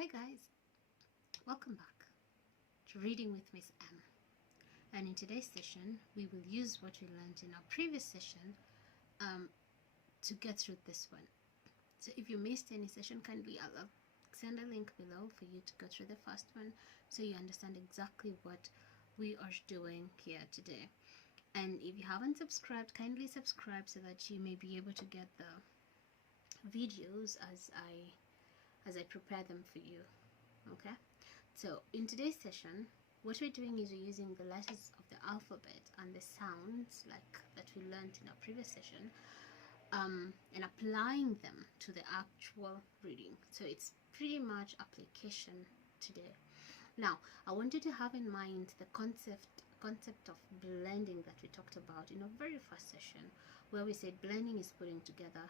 Hi guys, welcome back to Reading with Miss M. And in today's session, we will use what we learned in our previous session to get through this one. So if you missed any session, kindly I'll send a link below for you to go through the first one so you understand exactly what we are doing here today. And if you haven't subscribed, kindly subscribe so that you may be able to get the videos as I prepare them for you. Okay, so in today's session, what we're doing is we're using the letters of the alphabet and the sounds like that we learned in our previous session, and applying them to the actual reading. So it's pretty much application today. Now, I want you to have in mind the concept of blending that we talked about in our very first session, where we said blending is putting together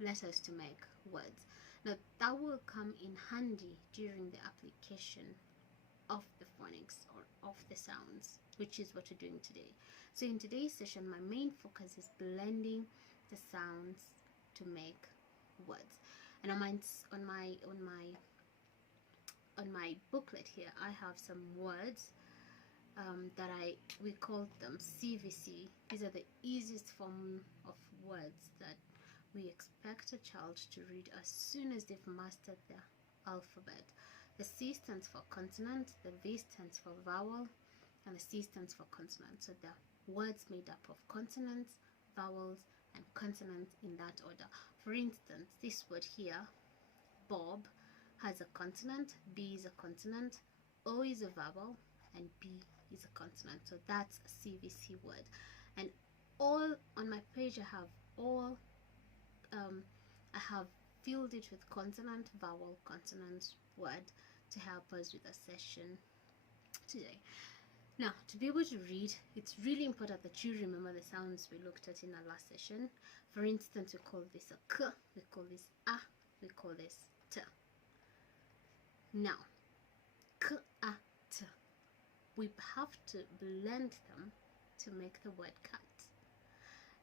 letters to make words. Now that will come in handy during the application of the phonics or of the sounds, which is what we're doing today. So in today's session, my main focus is blending the sounds to make words. And on my booklet here, I have some words that we call them CVC. These are the easiest form of words that we expect a child to read as soon as they've mastered the alphabet. The C stands for consonant, the V stands for vowel, and the C stands for consonant. So the words made up of consonants, vowels, and consonants in that order. For instance, this word here, Bob, has a consonant, B is a consonant, O is a vowel, and B is a consonant. So that's a CVC word. And all on my page, I have filled it with consonant, vowel, consonant, word to help us with the session today. Now, to be able to read, it's really important that you remember the sounds we looked at in our last session. For instance, we call this a K, we call this A, we call this T. Now, K, A, T. We have to blend them to make the word cat.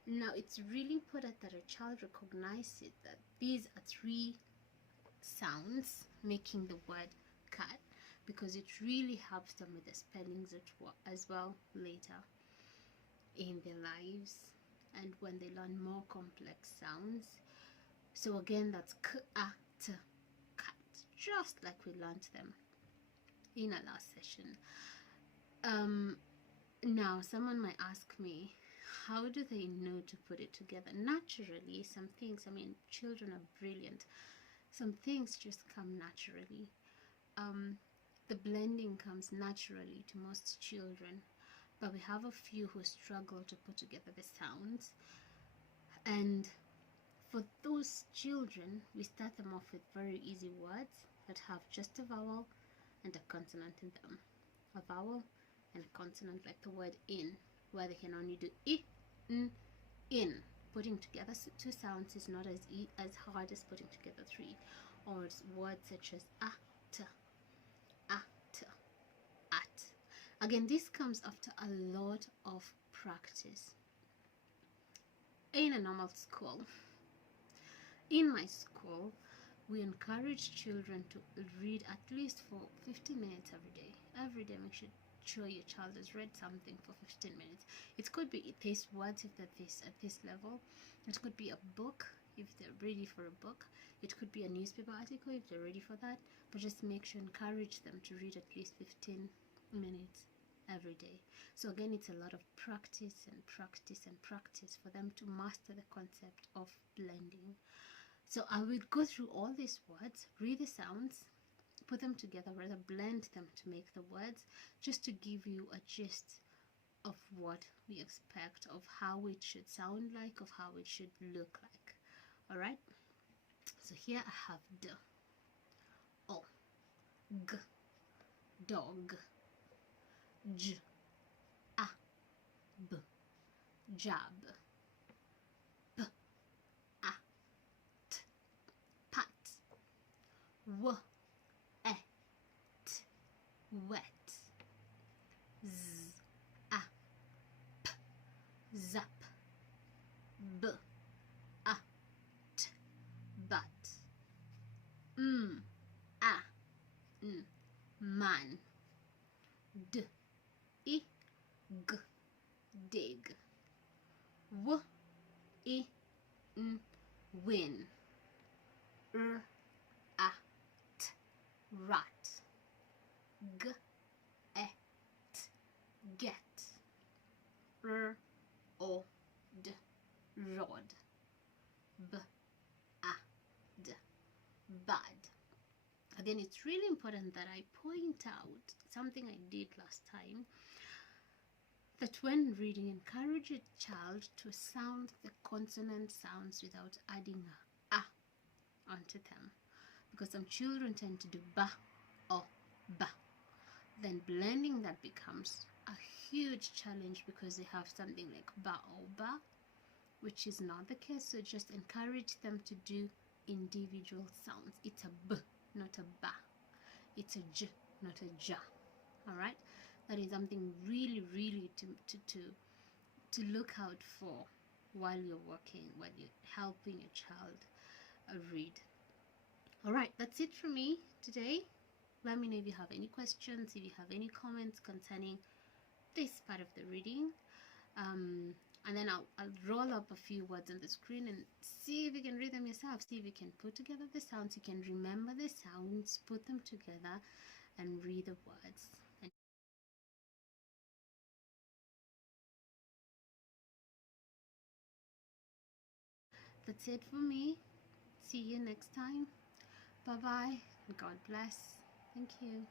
Now, it's really important that a child recognizes that these are three sounds making the word cat, because it really helps them with the spellings as well later in their lives and when they learn more complex sounds. So again, that's k, a, t, cat, just like we learned them in our last session. Now, someone might ask me, how do they know to put it together? Naturally, some things, children are brilliant. Some things just come naturally. The blending comes naturally to most children, but we have a few who struggle to put together the sounds. And for those children, we start them off with very easy words that have just a vowel and a consonant in them. A vowel and a consonant, like the word in, where they can only do I, n, in. Putting together two sounds is not as hard as putting together three. Or words such as a, t, at. Again, this comes after a lot of practice. In a normal school, in my school, we encourage children to read at least for 15 minutes every day. Every day, make sure your child has read something for 15 minutes. It could be these words if they're at this level. It could be a book if they're ready for a book. It could be a newspaper article if they're ready for that. But just make sure, encourage them to read at least 15 minutes every day. So again, it's a lot of practice and practice and practice for them to master the concept of blending. So I will go through all these words, read the sounds, put them together, rather blend them to make the words, just to give you a gist of what we expect, of how it should sound like, of how it should look like. All right, so here I have D, O, G, dog, J, A, B, jab, P, A, T, pat, W, E, T, wet, Z, A, P, zap, B, A, T, but, A, man. D I G, dig. W I N, win. R A T, rat. G E T, get. R O D, rod. B A D, bad. Again, it's really important that I point out something I did last time, that when reading, encourage a child to sound the consonant sounds without adding a onto them, because some children tend to do ba or ba. Then blending that becomes a huge challenge because they have something like ba or ba, which is not the case. So just encourage them to do individual sounds. It's a b, not a ba. It's a j, not a ja. All right, that is something really to look out for while you're working, while you're helping a child read. All right, that's it for me today. Let me know if you have any questions, if you have any comments concerning this part of the reading. And then I'll roll up a few words on the screen and see if you can read them yourself. See if you can put together the sounds. You can remember the sounds, put them together, and read the words. And that's it for me. See you next time. Bye bye. God bless. Thank you.